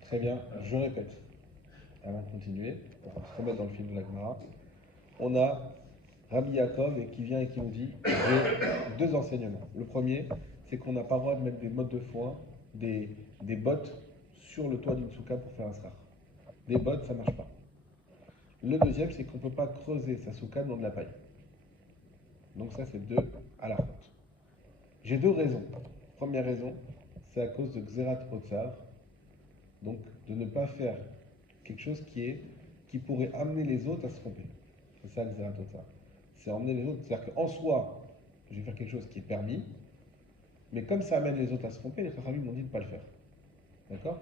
Très bien, je répète. Avant de continuer, pour se remettre dans le film de la Gemara, on a Rabbi Yaakov qui vient et qui nous dit j'ai deux enseignements. Le premier, c'est qu'on n'a pas le droit de mettre des mottes de foin, des bottes sur le toit d'une souka pour faire un srar. Des bottes, ça ne marche pas. Le deuxième, c'est qu'on ne peut pas creuser sa souka dans de la paille. Donc ça, c'est deux à la faute. J'ai deux raisons. Première raison, c'est à cause de Xerat Otsav, donc de ne pas faire quelque chose qui pourrait amener les autres à se tromper. C'est ça Xerat Otsav. C'est emmener les autres. C'est-à-dire qu'en soi, je vais faire quelque chose qui est permis, mais comme ça amène les autres à se tromper, les Chachamim m'ont dit de ne pas le faire. D'accord?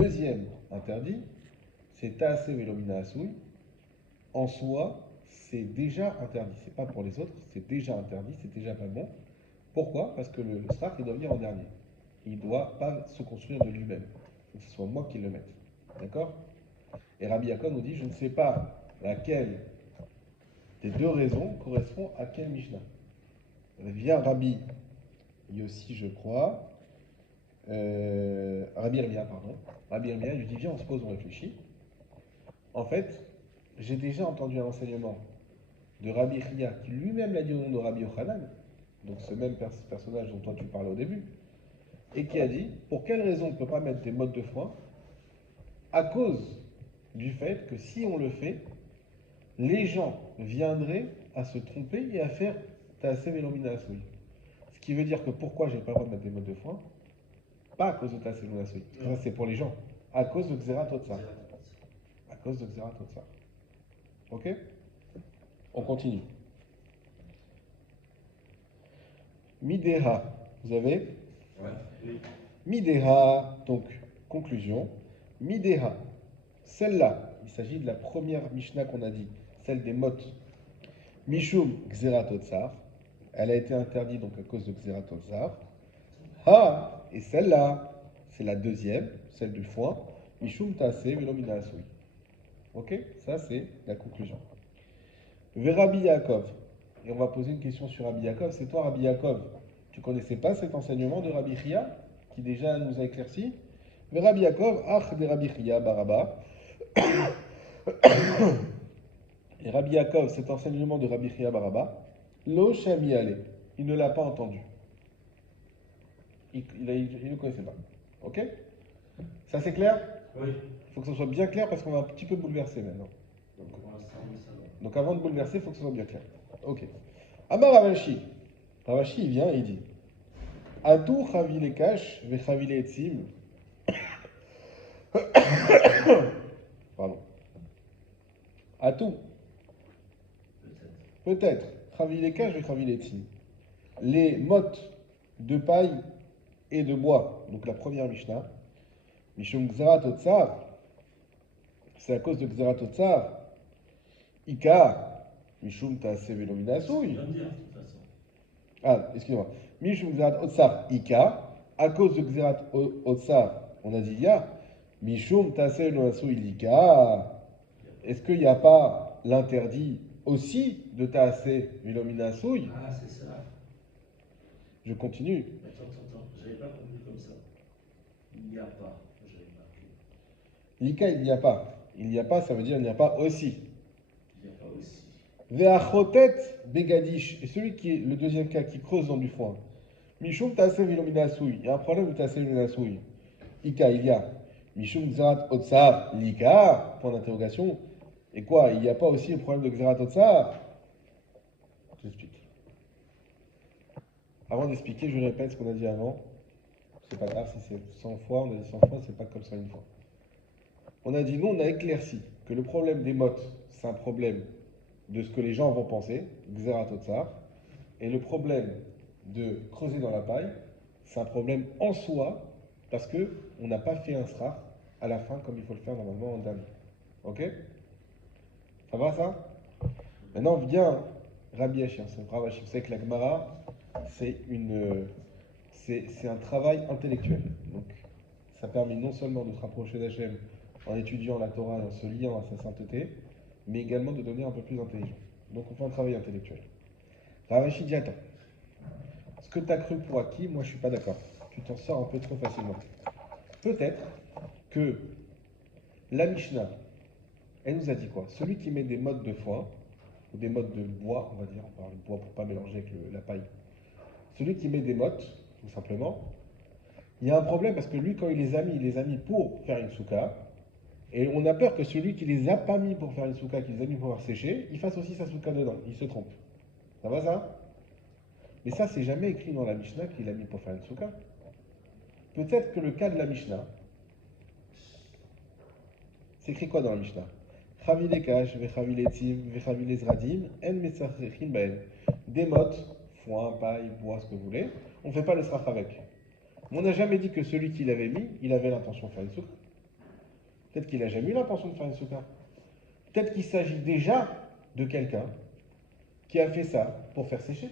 Deuxième interdit, c'est Taase Velomina Asui. En soi, c'est déjà interdit. C'est pas pour les autres, c'est déjà interdit, c'est déjà pas bon. Pourquoi? Parce que le sraf, il doit venir en dernier. Il ne doit pas se construire de lui-même. Il faut que ce soit moi qui le mette. D'accord? Et Rabbi Yaakov nous dit, je ne sais pas laquelle des deux raisons correspond à quelle Mishnah. Vient Rabbi Yossi, je crois. Rabbi Irmia, pardon. Rabbi Irmia, il lui dit, viens, on se pose, on réfléchit. En fait, j'ai déjà entendu un enseignement de Rabbi Chia, qui lui-même l'a dit au nom de Rabbi Yochanan, donc ce même personnage dont toi tu parlais au début, et qui a dit, pour quelle raison on ne peut pas mettre des mottes de foin? À cause du fait que si on le fait, les gens viendraient à se tromper et à faire Taaseh Velomina Asui. Ce qui veut dire que pourquoi j'ai pas le droit de mettre des mottes de foin? Pas à cause de Taaseh Velomina Asui, ça c'est pour les gens, à cause de Xerat Otsa. À cause de Xerat Otsa. Ok? On continue. Midéha, vous avez? Ouais. Oui. Mideha, donc conclusion. Mideha, celle-là, il s'agit de la première Mishnah qu'on a dit, celle des Mot. Mishum Gzerat Otsar, elle a été interdite donc à cause de Gzerat Otsar. Ha, et celle-là, c'est la deuxième, celle du foin. Mishum Taase Velomina Asui. Ok, ça c'est la conclusion. Rabbi Yaakov, et on va poser une question sur Rabbi Yaakov. C'est toi Rabbi Yaakov, tu connaissais pas cet enseignement de Rabbi Chia qui déjà nous a éclairci? Rabbi Yaakov, ach de Rabbi Chia Baraba. Et Rabbi Yaakov, cet enseignement de Rabbi Chia Baraba, Lo Shami Ale, il ne l'a pas entendu. Il ne le connaissait pas. Ok? Ça c'est clair? Oui. Il faut que ça soit bien clair parce qu'on va un petit peu bouleverser maintenant. Pour l'instant, oui, ça va. Donc avant de bouleverser, il faut que ce soit bien clair. Ok. Amar Ravashi. Ravashi, il vient et il dit Atou chavile kash ve chavile etzim. Pardon. Atou, Peut-être. peut-être. Chavile kash ve chavile etzim. Les mottes de paille et de bois. Donc la première Mishnah. Mishum Gzerat Otsar. C'est à cause de Gzerat Otsar. Ika. Mishum Taase Velomina C'est ce qu'il Asui. vient de dire, de toute façon. Ah, excusez-moi. Mishum Gzerat Otsar Ika. À cause de Gzerat Otsar, on a dit ya. Mishum Tasel Noasu Ilika. Est-ce qu'il n'y a pas l'interdit aussi de Taase Vilomina Soui? Ah, c'est ça. Je continue. Attends. J'avais pas compris comme ça. Il n'y a pas. J'avais marqué. Lika, il n'y a pas. Il n'y a pas, ça veut dire il n'y a pas aussi. Il n'y a pas aussi. Veachotet Begadish. Et celui qui est le deuxième cas qui creuse dans du foin. Mishum Taase Vilomina Soui. Il y a un problème de Taase Vilomina Soui. Ika, il y a. Mishum Gzerat Otsar Lika. Point d'interrogation. Et quoi? Il n'y a pas aussi le problème de Gzerat Otsar? J'explique. Avant d'expliquer, je répète ce qu'on a dit avant. C'est pas grave si c'est 100 fois, on a dit 100 fois, c'est pas comme ça une fois. On a dit, nous, on a éclairci que le problème des mottes, c'est un problème de ce que les gens vont penser, Gzerat Otsar, et le problème de creuser dans la paille, c'est un problème en soi, parce que on n'a pas fait un sraf à la fin comme il faut le faire normalement en dernier. Ok? Ça va ça? Maintenant vient Rabbi Achir, c'est Rav Achir. Vous savez que la Gemara, c'est un travail intellectuel. Donc, ça permet non seulement de se rapprocher d'Hachem en étudiant la Torah et en se liant à sa sainteté, mais également de devenir un peu plus intelligent. Donc, on fait un travail intellectuel. Rav Achir dit attends, ce que tu as cru pour acquis, moi je suis pas d'accord. Tu t'en sors un peu trop facilement. Peut-être que la Mishnah, elle nous a dit quoi? Celui qui met des mottes de foin, ou des mottes de bois, on va dire, on parle de bois pour pas mélanger avec la paille. Celui qui met des mottes, tout simplement, il y a un problème parce que lui, quand il les a mis pour faire une souka, et on a peur que celui qui les a pas mis pour faire une souka, qui les a mis pour faire sécher, il fasse aussi sa souka dedans. Il se trompe. Ça va ça? Mais ça, c'est jamais écrit dans la Mishnah qu'il a mis pour faire une souka. Peut-être que le cas de la Mishnah, c'est écrit quoi dans la Mishnah? Chavile kash, vechavile tzim, vechavile zradim, en metzachrechin baen. Des mottes, foin, paille, bois, ce que vous voulez, on ne fait pas le sraf avec. Mais on n'a jamais dit que celui qui l'avait mis, il avait l'intention de faire une souka. Peut-être qu'il n'a jamais eu l'intention de faire une souka. Peut-être qu'il s'agit déjà de quelqu'un qui a fait ça pour faire sécher.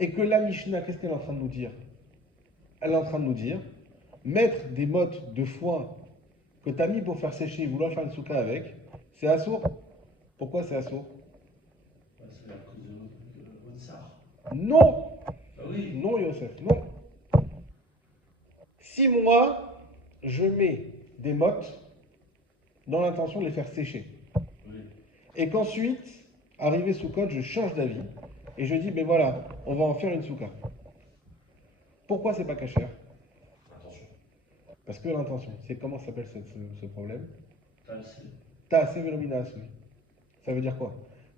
Et que la Mishnah, qu'est-ce qu'elle est en train de nous dire? Elle est en train de nous dire, mettre des mottes de foin que tu as mis pour faire sécher et vouloir faire une souka avec, c'est assourd. Pourquoi c'est assourd? C'est à cause de votre tsar. Non! Ah oui. Non, Yosef, non. Si moi, je mets des mottes dans l'intention de les faire sécher, Oui. et qu'ensuite, arrivé sous code, je change d'avis, et je dis, ben voilà, on va en faire une souka. Pourquoi c'est pas cachère? Attention. Parce que l'intention, c'est comment s'appelle ce problème? T'as assez. Ta'aseh velomina asui. Ça veut dire quoi?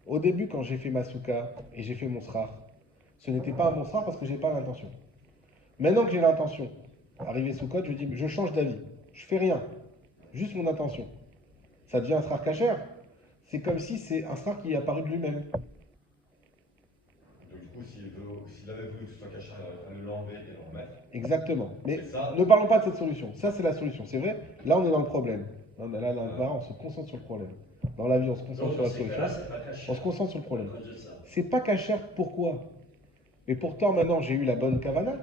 Au début, quand j'ai fait ma souka et j'ai fait mon srar, ce n'était pas un bon srar parce que j'ai pas l'intention. Maintenant que j'ai l'intention, arrivé sous code, je dis, je change d'avis. Je fais rien. Juste mon intention. Ça devient un srar cachère. C'est comme si c'est un srar qui est apparu de lui-même. Donc, du coup, s'il avait voulu que ce soit caché, il aurait fallu l'enlever et le remettre. Exactement. Mais Et ça- ne parlons pas de cette solution. Ça, c'est la solution. C'est vrai, là, on est dans le problème. Non, mais là, on se concentre sur le problème. Dans la vie, on se concentre Donc, sur dans la ces solution. cas-là, c'est pas caché. On se concentre sur le problème. À cause de ça. C'est pas cachère, pourquoi? Mais pourtant, maintenant, j'ai eu la bonne kavana.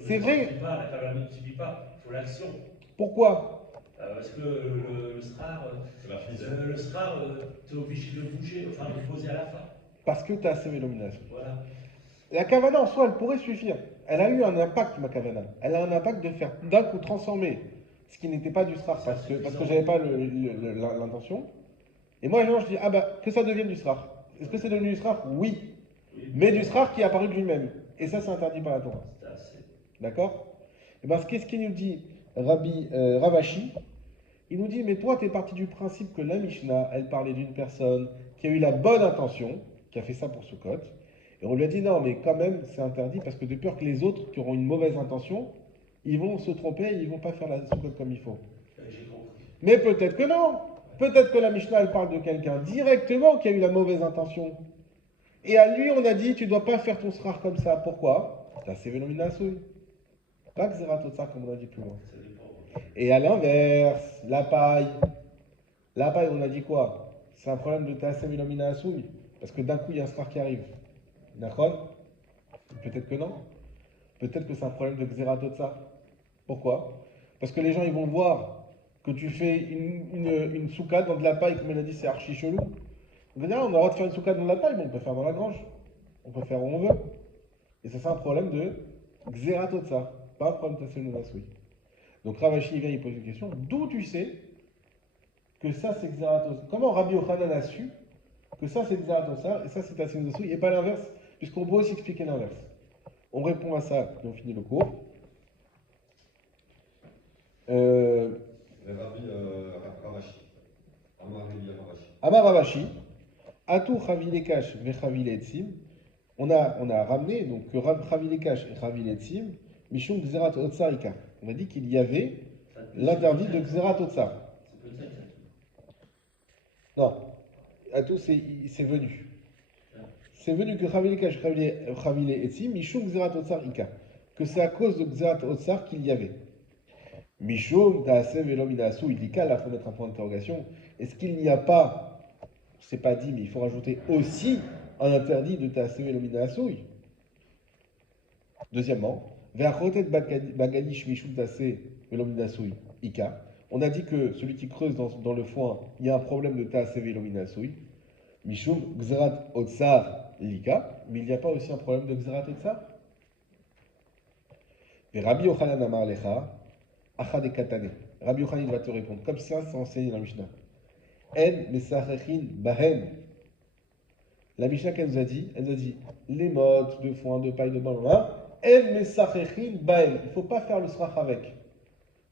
C'est vrai. La caméra ne suffit pas, il faut l'action. Pourquoi? Parce que le SRAR, C'est la finition. tu es obligé de bouger, enfin de poser à la fin. Parce que tu as assez l'illumination. Voilà. La kavana en soi, elle pourrait suffire. Elle a eu un impact, ma kavana. Elle a un impact de faire d'un coup transformer ce qui n'était pas du srar parce que j'avais pas l'intention. Et moi, je dis, ah bah, que ça devienne du srar. Est-ce que c'est devenu du srar? Oui. Mais du srar qui est apparu de lui-même. Et ça, c'est interdit par la Torah. C'est assez. D'accord? Et bien, qu'est-ce qu'il nous dit Ravashi? Il nous dit, mais toi, tu es parti du principe que la Mishnah, elle parlait d'une personne qui a eu la bonne intention, qui a fait ça pour Sukkot. Et on lui a dit, non, mais quand même, c'est interdit parce que de peur que les autres qui auront une mauvaise intention, ils vont se tromper et ils vont pas faire la Sukkot comme il faut. J'ai compris. Mais peut-être que non. Peut-être que la Mishnah, elle parle de quelqu'un directement qui a eu la mauvaise intention. Et à lui, on a dit, tu dois pas faire ton srar comme ça. Pourquoi? T'as sévénominasouille. Pas que ça comme on a dit plus loin. Ça dépend. Et à l'inverse, la paille. La paille, on a dit quoi? C'est un problème de ta sévénominasouille. Parce que d'un coup, il y a un srar qui arrive. D'accord? Peut-être que non. Peut-être que c'est un problème de xératotsa. Pourquoi? Parce que les gens, ils vont voir que tu fais une soukade dans de la paille, comme elle a dit, c'est archi chelou. On va dire, ah, on a le droit de faire une soukade dans de la paille, mais on peut faire dans la grange. On peut faire où on veut. Et ça, c'est un problème de xératotsa. Pas un problème de tassénonasoui. Donc Ravashi, il vient, il pose une question. D'où tu sais que ça, c'est xératotsa? Comment Rabbi Yochanan a su que ça, c'est xératotsa et ça, c'est tassénonasoui et pas l'inverse? Puisqu'on peut aussi expliquer l'inverse. On répond à ça et on finit le cours. Ravashi. Amar Ravashi, Atou Chavilekash Vechavile Etzim. On a ramené donc que Chavilekash et Chavile Etzim, Mishum Xerat Otsarika. On a dit qu'il y avait l'interdit de Xerat Otsar. C'est peut-être. Non, Atou c'est venu. C'est venu que Chavilekash Chavile Etzim, Mishum Xerat Otsarika. Que c'est à cause de Xerat Otsar qu'il y avait. Mishum Taasev Elominasu Idlika, là il faut mettre un point d'interrogation. Est-ce qu'il n'y a pas, c'est pas dit, mais il faut rajouter aussi un interdit de Taasev Elominasu? Deuxièmement, Ve'achotet Bagadish Mishum Taasev Elominasu Ika. On a dit que celui qui creuse dans le foin, il y a un problème de Taasev Elominasu. Mishum Xerat Otsar Lika. Mais il n'y a pas aussi un problème de Xerat Otsar? Et Rabbi Yochanan Amar Lecha. Achad et Katane. Rabbi Yochanan va te répondre. Comme ça, c'est enseigné dans la Mishnah. En mesachechin bahen. La Mishnah qu'elle nous a dit, les mottes de foin, de paille, de ballon, en mesachechin bahen. Il ne faut pas faire le srach avec.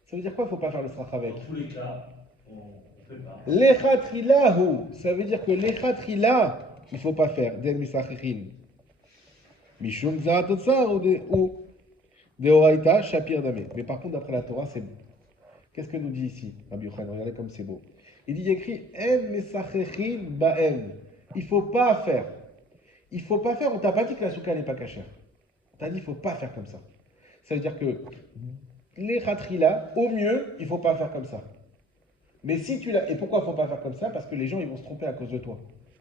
Ça veut dire quoi, il ne faut pas faire le srach avec? Dans tous les cas, on ne fait pas. Lechatrilahu. Ça veut dire que lechatrila, il ne faut pas faire. Den mesachechin. Mishum zaratotsar ou Deoraita, Shapir Damé. Mais par contre, d'après la Torah, c'est beau. Qu'est-ce que nous dit ici, Rabbi Yochanan? Regardez comme c'est beau. Il y écrit En mesachechin baen. Il ne faut pas faire. Il ne faut pas faire. On t'a pas dit que la souka n'est pas cachère. On t'a dit il ne faut pas faire comme ça. Ça veut dire que les khatrila, au mieux, il ne faut pas faire comme ça. Mais si tu l'as. Et pourquoi il ne faut pas faire comme ça? Parce que les gens ils vont se tromper à cause de toi.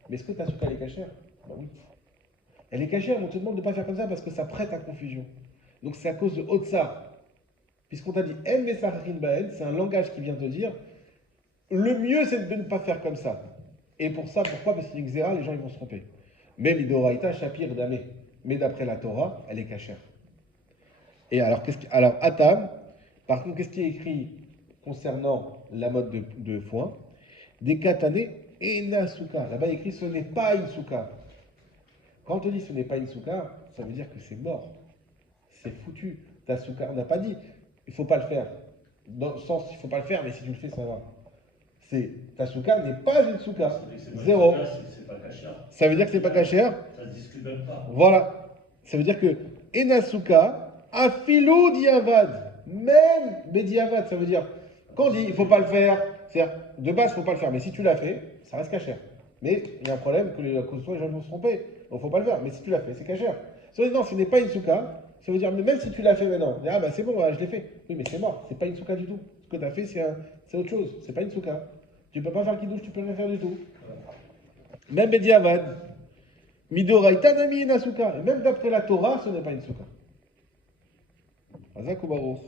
Mais est-ce que ta souka est cachère? Ben oui. Elle est cachère, mais on te demande de ne pas faire comme ça parce que ça prête à confusion. Donc c'est à cause de Otsar. Puisqu'on t'a dit En mesachechin baen, c'est un langage qui vient te dire le mieux c'est de ne pas faire comme ça. Et pour ça, pourquoi? Parce qu'il y a une xéra, les gens ils vont se tromper. Mais midoraita shapir damé. Mais d'après la Torah, elle est cachère. Et alors, alors Atam, par contre, qu'est-ce qui est écrit concernant la mode de foin? Des katane et nasuka. Là-bas, il est écrit ce n'est pas une souka. Quand on te dit ce n'est pas une souka, ça veut dire que c'est mort. C'est foutu. Ta souka, on n'a pas dit, il ne faut pas le faire. Dans le sens, il ne faut pas le faire, mais si tu le fais, ça va. Ta souka n'est pas une souka. Zéro. C'est pas cachère. Ça veut dire que c'est pas cachère. Ça ne se discute même pas. Voilà. Ça veut dire que enasuka, afilou diavad. Même bediavad, ça veut dire, quand on dit il ne faut pas le faire, c'est-à-dire, de base, il ne faut pas le faire, mais si tu l'as fait, ça reste cachère. Mais il y a un problème que les gens vont se tromper. Donc, il ne faut pas le faire. Mais si tu l'as fait, c'est cachère. Si on dit non, ce n'est pas une souka, ça veut dire, mais même si tu l'as fait maintenant, on dit, ah bah c'est bon, voilà, je l'ai fait. Oui, mais c'est mort, c'est pas une souka du tout. Ce que tu as fait, c'est autre chose. C'est pas une souka. Tu peux pas faire kidouche, tu peux rien faire du tout. Même Bediavad, Midoraita Nami Nasuka. Et même d'après la Torah, ce n'est pas une souka. Azak ou Baruch.